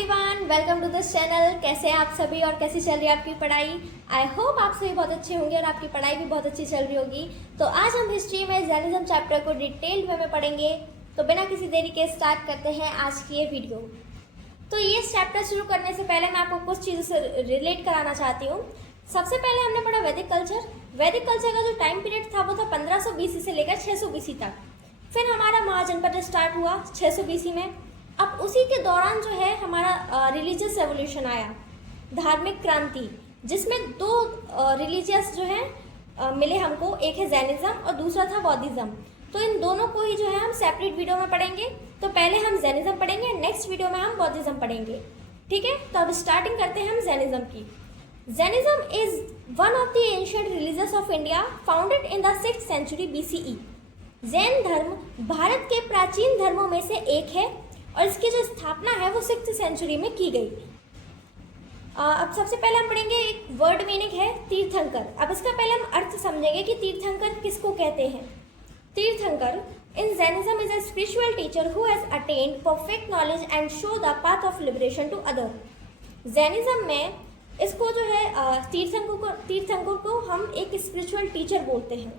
Everyone, welcome to this channel. कैसे हैं आप सभी और कैसी चल रही है आपकी पढ़ाई। आई होप आप सभी बहुत अच्छे होंगे और आपकी पढ़ाई भी बहुत अच्छी चल रही होगी। तो आज हम हिस्ट्री में जैनिज्म चैप्टर को डिटेल्ड वे में पढ़ेंगे। तो बिना किसी देरी के स्टार्ट करते हैं आज की ये वीडियो। तो ये चैप्टर शुरू करने से पहले मैं आपको कुछ चीज़ों से रिलेट कराना चाहती हूँ। सबसे पहले हमने पढ़ा वैदिक कल्चर। वैदिक कल्चर का जो टाइम पीरियड था वो था 1500 BC से लेकर 600 BC तक। फिर हमारा महाजनपद स्टार्ट हुआ 600 BC में। अब उसी के दौरान जो है हमारा रिलीजियस रेवोल्यूशन आया, धार्मिक क्रांति, जिसमें दो रिलीजियस जो है मिले हमको। एक है जैनिज्म और दूसरा था बौद्धिज्म। तो इन दोनों को ही जो है हम सेपरेट वीडियो में पढ़ेंगे। तो पहले हम जैनिज्म पढ़ेंगे, नेक्स्ट वीडियो में हम बौद्धिज्म पढ़ेंगे। ठीक है, तो अब स्टार्टिंग करते हैं हम जैनिज्म की। Jainism is one of the ancient religious of India, founded in the 6th century BCE। Jain धर्म भारत के प्राचीन धर्मों में से एक है और इसकी जो स्थापना है वो 6th century में की गई। अब सबसे पहले हम पढ़ेंगे, एक वर्ड मीनिंग है तीर्थंकर। अब इसका पहले हम अर्थ समझेंगे कि तीर्थंकर किसको कहते हैं। Tirthankara in Jainism is a spiritual teacher who has attend perfect knowledge and show the path of liberation to other. Jainism में इसको जो है तीर्थंकर को हम एक स्पिरिचुअल टीचर बोलते हैं।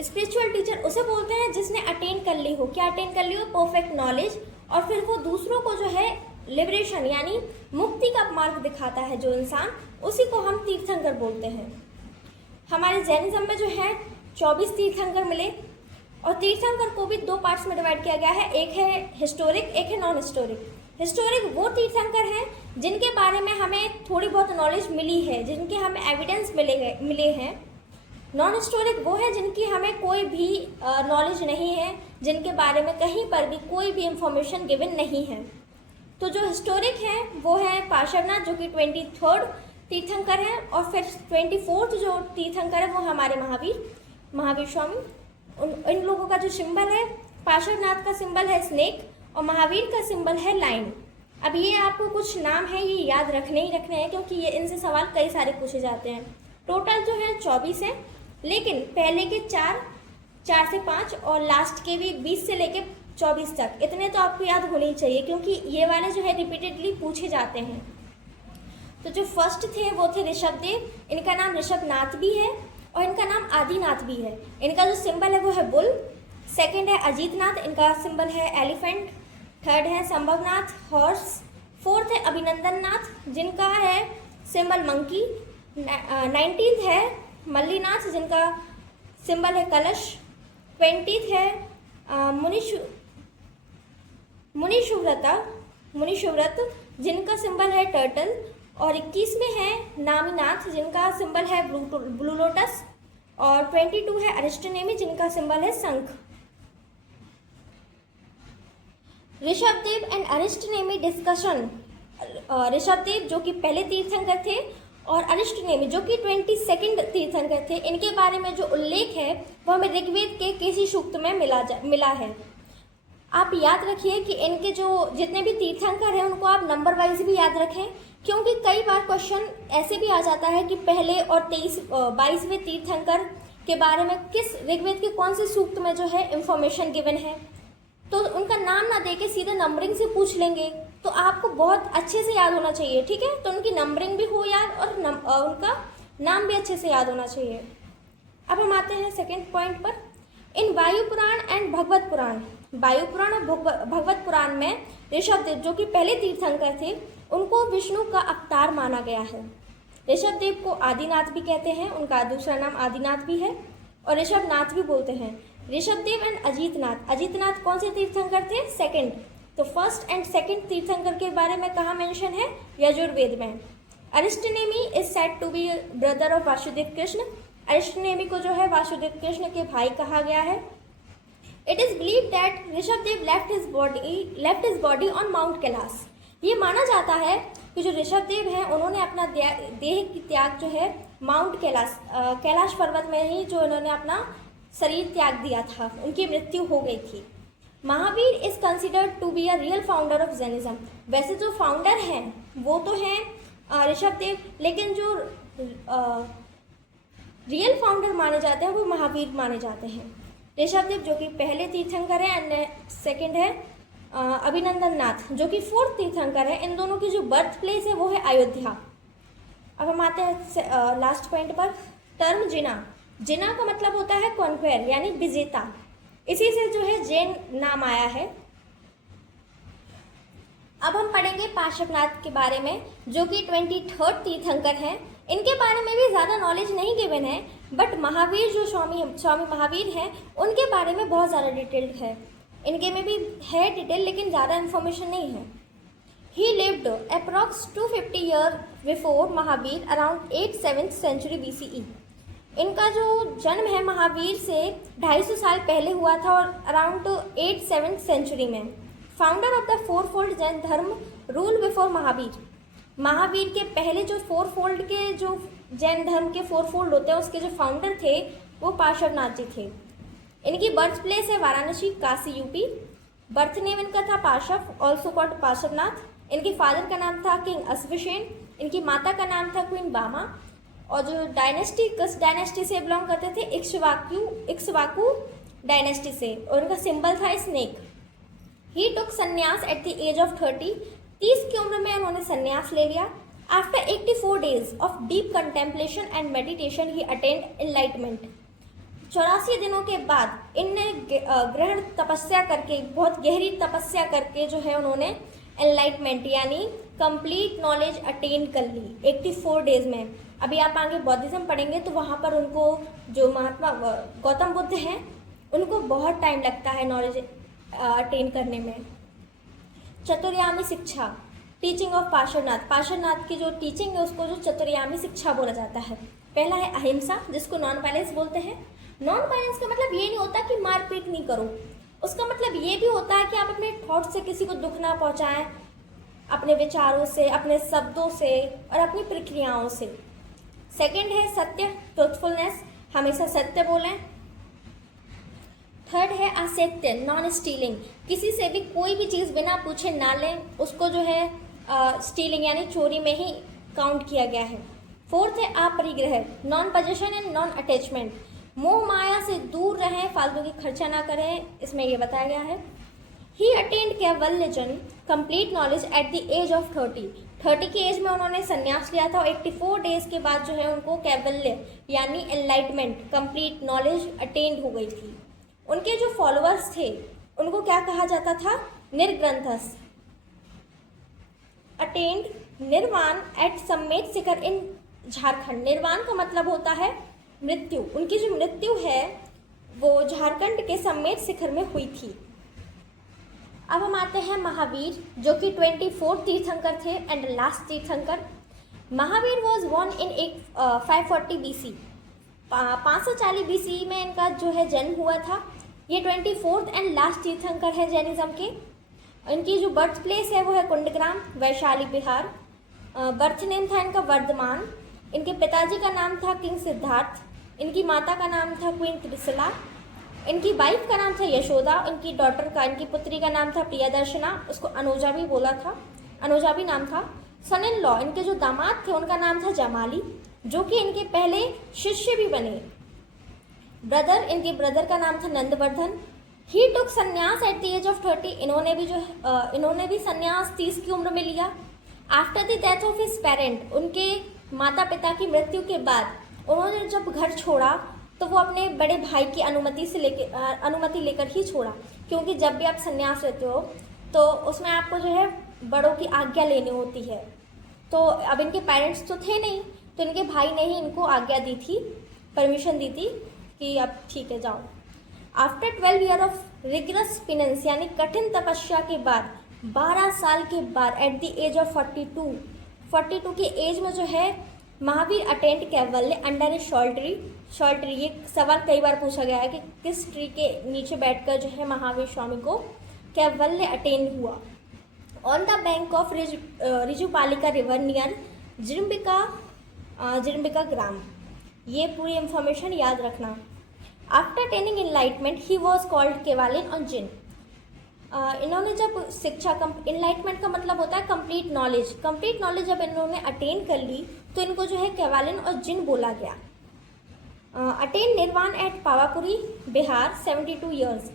स्पिरिचुअल टीचर उसे बोलते हैं जिसने अटेन कर ली हो। क्या अटेन कर ली हो? Perfect knowledge. और फिर वो दूसरों को जो है लिबरेशन यानी मुक्ति का मार्ग दिखाता है जो इंसान, उसी को हम तीर्थंकर बोलते हैं। हमारे जैनिज्म में जो है 24 तीर्थंकर मिले और तीर्थंकर को भी दो पार्ट्स में डिवाइड किया गया है। एक है हिस्टोरिक, एक है नॉन हिस्टोरिक। हिस्टोरिक वो तीर्थंकर हैं जिनके बारे में हमें थोड़ी बहुत नॉलेज मिली है, जिनके हमें एविडेंस मिले हैं। नॉन हिस्टोरिक वो है जिनकी हमें कोई भी नॉलेज नहीं है, जिनके बारे में कहीं पर भी कोई भी इंफॉर्मेशन गिवन नहीं है। तो जो हिस्टोरिक हैं वो है पार्श्वनाथ जो कि 23rd तीर्थंकर हैं, और फिर 24th जो तीर्थंकर है वो हमारे महावीर स्वामी। इन लोगों का जो सिंबल है, पार्श्वनाथ का सिंबल है स्नेक और महावीर का सिंबल है लाइन। अब ये आपको कुछ नाम है ये याद रखने हैं क्योंकि ये इनसे सवाल कई सारे पूछे जाते हैं। टोटल जो है 24 है, लेकिन पहले के 4 से 5 और लास्ट के भी 20 से लेके 24 तक, इतने तो आपको याद होने ही चाहिए क्योंकि ये वाले जो है रिपीटेडली पूछे जाते हैं। तो जो फर्स्ट थे वो थे ऋषभदेव। इनका नाम ऋषभनाथ भी है और इनका नाम आदिनाथ भी है। इनका जो सिंबल है वो है बुल। सेकंड है अजीतनाथ, इनका सिंबल है एलिफेंट। थर्ड है संभवनाथ, हॉर्स। फोर्थ है अभिनंदन नाथ जिनका है सिंबल मंकी। 19th है मल्लीनाथ जिनका सिंबल है कलश। 20th है मुनिशुव्रत जिनका सिंबल है टर्टल। और 21 में है नामीनाथ जिनका सिंबल है ब्लू लोटस। और 22 है अरिस्टनेमी जिनका सिंबल है शंख। Rishabhdev and Arishtanemi discussion. ऋषभदेव जो कि पहले तीर्थंकर थे और अरिस्टनेमी जो कि 22nd तीर्थंकर थे, इनके बारे में जो उल्लेख है वह हमें ऋग्वेद के केसी सूक्त में मिला है। आप याद रखिए कि इनके जो जितने भी तीर्थंकर हैं उनको आप नंबर वाइज भी याद रखें, क्योंकि कई बार क्वेश्चन ऐसे भी आ जाता है कि पहले और 22वें तीर्थंकर के बारे में किस ऋग्वेद के कौन से सूक्त में जो है इंफॉर्मेशन गिवन है, तो उनका नाम ना देके सीधे नंबरिंग से पूछ लेंगे, तो आपको बहुत अच्छे से याद होना चाहिए। ठीक है, तो उनकी नंबरिंग भी हो याद और उनका नाम भी अच्छे से याद होना चाहिए। अब हम आते हैं सेकंड पॉइंट पर। इन वायु पुराण एंड भगवत पुराण, वायु पुराण और भगवत पुराण में ऋषभदेव जो कि पहले तीर्थंकर थे उनको विष्णु का अवतार माना गया है। ऋषभदेव को आदिनाथ भी कहते हैं, उनका दूसरा नाम आदिनाथ भी है और ऋषभनाथ भी बोलते हैं। ऋषभदेव एंड अजीतनाथ कौन से तीर्थंकर थे? सेकंड। तो फर्स्ट एंड सेकंड तीर्थंकर के बारे में कहाँ मेंशन है? यजुर्वेद में। Arishtanemi is said to be brother of Vasudev Krishna. Arishtanemi को जो है वासुदेव कृष्ण के भाई कहा गया है। It is believe that Rishabhdev left his body on mount Kailash. ये माना जाता है कि जो ऋषभदेव हैं उन्होंने अपना देह की त्याग जो है माउंट कैलाश पर्वत में ही जो इन्होंने अपना शरीर त्याग दिया था, उनकी मृत्यु हो गई थी। Mahavir is considered to be a real founder of Jainism. वैसे जो फाउंडर हैं वो तो हैं ऋषभदेव, लेकिन जो रियल फाउंडर माने जाते हैं वो महावीर माने जाते हैं। ऋषभदेव जो कि पहले तीर्थंकर है एंड सेकंड है अभिनंदन नाथ जो कि 4th तीर्थंकर है, इन दोनों की जो बर्थ प्लेस है वो है अयोध्या। अब हम आते हैं लास्ट पॉइंट पर। टर्म जिना, जिना का मतलब होता है कॉन्क्वेर यानी विजेता, इसी से जो है जैन नाम आया है। अब हम पढ़ेंगे पार्श्वनाथ के बारे में जो कि 23rd तीर्थंकर हैं। इनके बारे में भी ज़्यादा नॉलेज नहीं गिवन है, बट महावीर जो स्वामी महावीर हैं उनके बारे में बहुत ज़्यादा डिटेल्ड है। इनके में भी है डिटेल लेकिन ज़्यादा इन्फॉर्मेशन नहीं है। He lived approx 250 year before Mahavir around 8th century BCE। इनका जो जन्म है महावीर से 250 साल पहले हुआ था और अराउंड 8th सेंचुरी में। Founder of the 4-fold Jain धर्म रूल बिफोर महावीर। महावीर के पहले जो 4-fold के जो जैन धर्म के 4-fold होते हैं उसके जो फाउंडर थे वो पार्श्वनाथ जी थे। इनकी बर्थ प्लेस है Varanasi, Kashi, UP. Birth name इनका था पार्श्व, ऑल्सो कॉल्ड पार्श्वनाथ। इनके फादर का नाम था किंग अश्वसेन, इनकी माता का नाम था क्वीन बामा, और जो डायनेस्टी किस डायनेस्टी से बिलोंग करते थे, इक्ष्वाकु डायनेस्टी से, और उनका सिंबल था स्नेक। ही टुक संन्यास एट द एज ऑफ 30। 30 की उम्र में उन्होंने संन्यास ले लिया। After 84 days of deep contemplation and meditation he attend enlightenment. 84 दिनों के बाद इनने ग्रहण तपस्या करके, बहुत गहरी तपस्या करके जो है उन्होंने एनलाइटमेंट यानी कंप्लीट नॉलेज अटेन कर ली 84 डेज में। अभी आप आगे बौद्धिज्म पढ़ेंगे तो वहाँ पर उनको जो महात्मा गौतम बुद्ध हैं उनको बहुत टाइम लगता है नॉलेज अटेन करने में। चतुर्यामी शिक्षा, टीचिंग ऑफ पार्श्वनाथ। पार्श्वनाथ की जो टीचिंग है उसको जो चतुर्यामी शिक्षा बोला जाता है। पहला है अहिंसा जिसको नॉन वायलेंस बोलते हैं। नॉन वायलेंस का मतलब ये नहीं होता कि मारपीट नहीं करो, उसका मतलब ये भी होता है कि आप अपने थॉट से किसी को दुख ना पहुंचाएं, अपने विचारों से, अपने शब्दों से और अपनी प्रक्रियाओं से। सेकंड है सत्य, ट्रुथफुलनेस, हमेशा सत्य बोलें। थर्ड है असत्य, नॉन स्टीलिंग, किसी से भी कोई भी चीज़ बिना पूछे ना लें, उसको जो है स्टीलिंग यानी चोरी में ही काउंट किया गया है। फोर्थ है aparigraha, non possession and non attachment, मोह माया से दूर रहें, फालतू की खर्चा ना करें, इसमें ये बताया गया है। ही अटेंड कैवल्यजन complete knowledge at the age of 30 की एज में उन्होंने संन्यास लिया था और 84 डेज के बाद जो है उनको कैवल्य यानी एनलाइटमेंट कंप्लीट नॉलेज अटेंड हो गई थी। उनके जो फॉलोअर्स थे उनको क्या कहा जाता था, निर्ग्रंथस। अटेंड निर्वाण एट सम्मेत शिखर इन झारखंड। निर्वाण का मतलब होता है मृत्यु, उनकी जो मृत्यु है वो झारखंड के सम्मेत शिखर में हुई थी। अब हम आते हैं महावीर जो कि 24 तीर्थंकर थे and last tirthankar. Mahavir was born in 540 BC, 540 BC में इनका जो है जन्म हुआ था। ये 24th एंड लास्ट तीर्थंकर है जैनिज्म के। इनकी जो बर्थ प्लेस है वो है कुंडग्राम, वैशाली, बिहार। बर्थ नेम था इनका वर्धमान। इनके पिताजी का नाम था किंग सिद्धार्थ, इनकी माता का नाम था क्वीन त्रिशला, इनकी वाइफ का नाम था यशोदा, इनकी डॉटर का, इनकी पुत्री का नाम था प्रियदर्शना, उसको अनुजा भी बोला था, अनुजा भी नाम था। सन इन लॉ, इनके जो दामाद थे उनका नाम था जमाली जो कि इनके पहले शिष्य भी बने। ब्रदर, इनके ब्रदर का नाम था नंदवर्धन। ही टुक संन्यास एट द एज ऑफ 30, इन्होंने भी संन्यास 30 की उम्र में लिया। After the death of his parent, उनके माता पिता की मृत्यु के बाद उन्होंने जब घर छोड़ा तो वो अपने बड़े भाई की अनुमति लेकर ही छोड़ा, क्योंकि जब भी आप संन्यास लेते हो तो उसमें आपको जो है बड़ों की आज्ञा लेनी होती है। तो अब इनके पेरेंट्स तो थे नहीं, तो इनके भाई ने ही इनको आज्ञा दी थी, परमिशन दी थी कि अब ठीक है जाओ। After 12 year of rigorous penance यानी कठिन तपस्या के बाद 12 साल के बाद एट द एज ऑफ 42 की एज में जो है महावीर अटेंड कैवल्य अंडर ए शॉल ट्री। ये सवाल कई बार पूछा गया है कि किस ट्री के नीचे बैठकर जो है महावीर स्वामी को कैवल्य अटेंड हुआ। On the bank of Rijupalika river near Jrimbhika ग्राम। ये पूरी इंफॉर्मेशन याद रखना। After attaining enlightenment he was called Kevalin और जिन। इन्होंने जब शिक्षा इनलाइटमेंट का मतलब होता है कंप्लीट नॉलेज जब इन्होंने अटेन कर ली तो इनको जो है केवालिन और जिन बोला गया। अटेन निर्वाण एट पावापुरी बिहार 72 ईयर्स।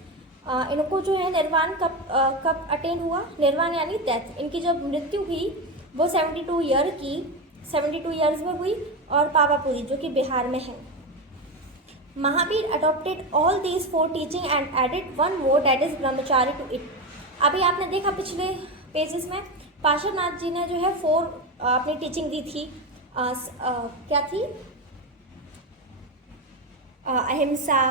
इनको जो है निर्वाण कब अटेन हुआ, निर्वाण यानी डेथ, इनकी जब मृत्यु हुई वो 72 ईयर्स में हुई, और पावापुरी जो कि बिहार में है। Mahavir adopted all these 4 teaching and added one more that is brahmachari to it. अभी आपने देखा पिछले पेजेस में पार्श्वनाथ जी ने जो है 4 अपनी टीचिंग दी थी, क्या थी, अहिंसा,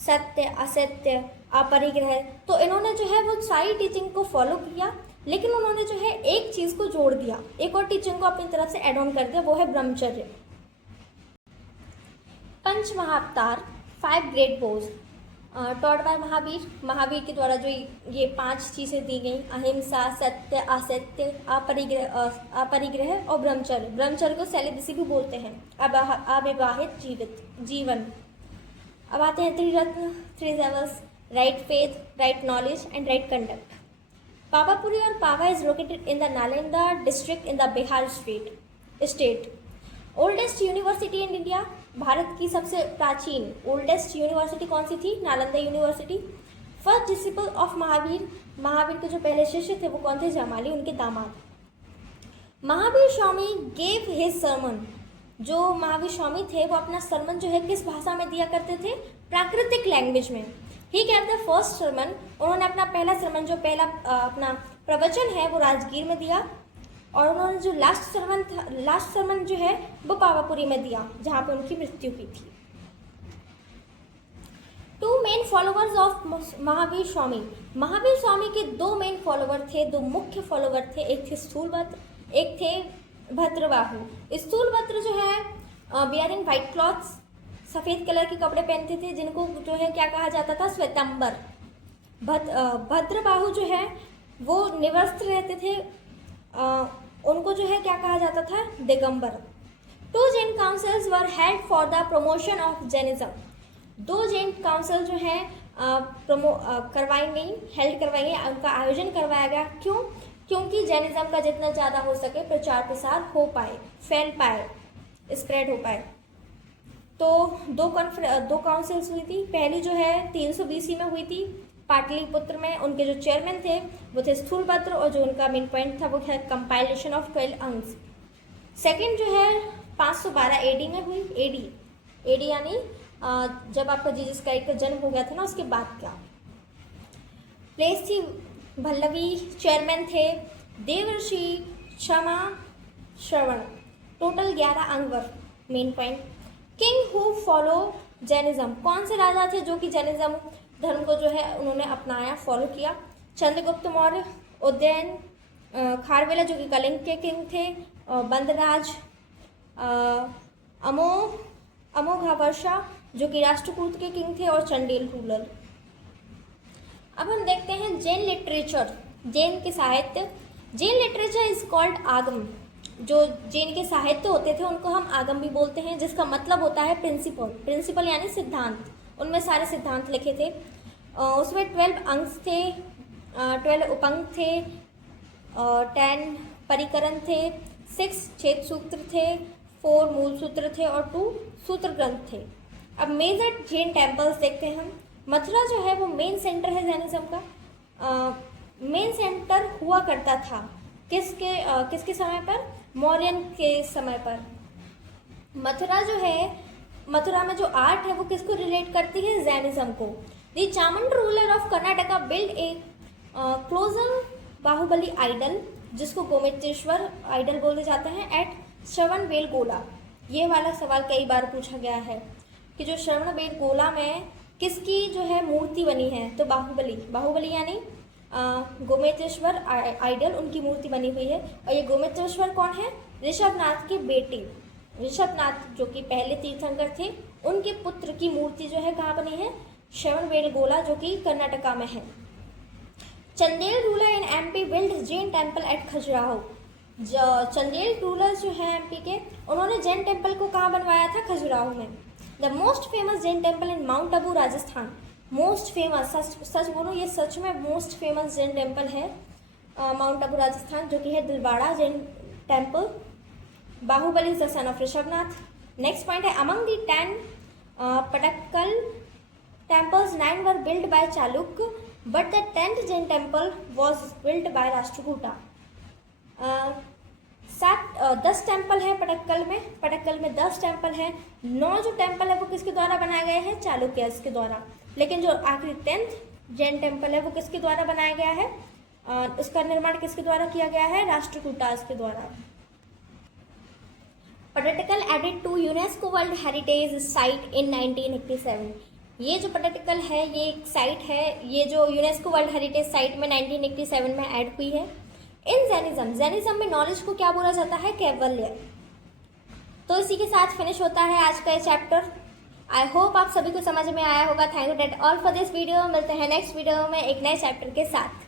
सत्य, असत्य, अपरिग्रह। तो इन्होंने जो है वो सारी टीचिंग को फॉलो किया, लेकिन उन्होंने जो है एक चीज़ को जोड़ दिया, एक और टीचिंग को अपनी तरफ से एड ऑन कर दिया, वो है ब्रह्मचर्य। पंच महाअवतार 5 great Bhoj taught by Mahavir के द्वारा जो ये 5 चीज़ें दी गई, अहिंसा, सत्य, असत्य, अपरिग्रह और ब्रह्मचर्य। ब्रह्मचर्य को सेलिबसी भी बोलते हैं, अविवाहित जीवन। अब आते हैं Triratna, 3 levels, right faith, right knowledge and right conduct. Pavapuri और Pava is located in the Nalanda district in the Bihar state. Oldest university in India, Bharat की सबसे प्राचीन ओल्डेस्ट यूनिवर्सिटी कौन सी थी, Nalanda university. First disciple of Mahavir के जो पहले शिष्य थे वो कौन थे, जमाली, उनके दामाद। महावीर स्वामी गेव हिज सरमन, जो महावीर स्वामी थे वो अपना सरमन जो है किस भाषा में दिया करते थे, प्राकृतिक लैंग्वेज में। ही गैव द फर्स्ट सरमन, उन्होंने अपना पहला सरमन जो पहला अपना प्रवचन है वो राजगीर में दिया, और उन्होंने जो लास्ट सरमन जो है वो पावापुरी में दिया, जहाँ पे उनकी मृत्यु हुई थी। 2 main followers of Mahavir Swami के 2 मेन फॉलोवर थे, 2 मुख्य फॉलोवर थे, एक थे स्थूलभद्र, एक थे भद्रबाहु। स्थूलभद्र जो है बियरिंग वाइट क्लॉथ्स, सफ़ेद कलर के कपड़े पहनते थे, जिनको जो है क्या कहा जाता था, श्वेतांबर। भद्रबाहु जो है वो निवस्त्र रहते थे, उनको जो है क्या कहा जाता था, Digambar. 2 Jain councils were held for the promotion of Jainism. 2 Jain council जो है करवाई गई, उनका आयोजन करवाया गया। क्यों? क्योंकि जैनिज्म का जितना ज़्यादा हो सके प्रचार प्रसार हो पाए, फैल पाए, स्प्रेड हो पाए। तो 2 काउंसिल्स हुई थी। पहली जो है 320 में हुई थी पाटलिपुत्र में, उनके जो चेयरमैन थे वो थे स्थूलभद्र, और जो उनका मेन पॉइंट था वो है कंपाइलेशन ऑफ 12 अंग्स। सेकंड जो है 512 एडी में हुई, एडी यानी जब आपका जीसस क्राइस्ट का जन्म हो गया था ना, उसके बाद का। प्लेस थी भल्लवी, चेयरमैन थे देवर्षि क्षमा श्रवण, टोटल 11 अंग were. Main point, king who follow Jainism, कौन से राजा थे जो कि जैनिज्म धर्म को जो है उन्होंने अपनाया, फॉलो किया। चंद्रगुप्त मौर्य, उदयन, खारवेला जो कि कलिंग के किंग थे, बंदराज, अमोघवर्षा जो कि राष्ट्रकूट के किंग थे, और चंडेल रूलर। अब हम देखते हैं जैन लिटरेचर, जैन के साहित्य। जैन लिटरेचर इज कॉल्ड आगम। जो जैन के साहित्य होते थे उनको हम आगम भी बोलते हैं, जिसका मतलब होता है प्रिंसिपल यानी सिद्धांत। उनमें सारे सिद्धांत लिखे थे। उसमें 12 अंग थे, 12 उपंग थे, 10 परिकरण थे, 6 छेद सूत्र थे, 4 मूल सूत्र थे, और 2 सूत्र ग्रंथ थे। अब मेजर जैन टेम्पल्स देखते हैं हम। मथुरा जो है वो मेन सेंटर है जैनिज्म का। मेन सेंटर हुआ करता था किसके समय पर, मौर्यन के समय पर। मथुरा जो है, मथुरा में जो आर्ट है वो किसको रिलेट करती है, जैनिज्म को। The Chamund ruler of Karnataka build a closer Bahubali idol, जिसको गोमेतेश्वर आइडल बोले जाते हैं, एट श्रवणबेलगोला। ये वाला सवाल कई बार पूछा गया है कि जो श्रवणबेलगोला में किसकी जो है मूर्ति बनी है, तो बाहुबली यानी गोमेतेश्वर आइडल, उनकी मूर्ति बनी हुई है। और ये गोमेतेश्वर कौन है, ऋषभनाथ के बेटे, ऋषभनाथ जो कि पहले तीर्थंकर थे, उनके पुत्र की मूर्ति जो है कहाँ बनी है, श्रवणबेलगोला जो कि कर्नाटका में है। Chandel ruler in MP build Jain temple at Khajuraho. Chandel ruler जो है एमपी के, उन्होंने जैन टेम्पल को कहाँ बनवाया था, खजुराहो में। The most famous Jain temple in Mount Abu Rajasthan. Most famous, सच बोलो ये सच में मोस्ट फेमस जैन टेम्पल है माउंट आबू राजस्थान, जो कि है Dilwara Jain temple. Bahubali is the son of Rishabhnath. Next point है, among the 10 Pattadakal temples 9 were build by Chalukya but the 10th Jain temple was built by Rashtrakuta. 10 temple है पटक्कल में 10 टेम्पल है। 9 जो टेम्पल है वो किसके द्वारा बनाए गए हैं? चालुक्यस के द्वारा। लेकिन जो आखिरी 10th जैन टेम्पल है वो किसके द्वारा बनाया गया है? उसका निर्माण किसके द्वारा किया गया है? राष्ट्रकूटास के द्वारा। Pattadakal added to UNESCO world heritage site in 1987। ये जो पटक्कल है ये एक साइट है, ये जो यूनेस्को वर्ल्ड हेरिटेज साइट में 1987 में ऐड हुई है। इन जैनिज्म में नॉलेज को क्या बोला जाता है? कैवल्य। तो इसी के साथ फिनिश होता है आज का ये चैप्टर। आई होप आप सभी को समझ में आया होगा। Thank you that all for this video. मिलते हैं नेक्स्ट वीडियो में एक नए चैप्टर के साथ।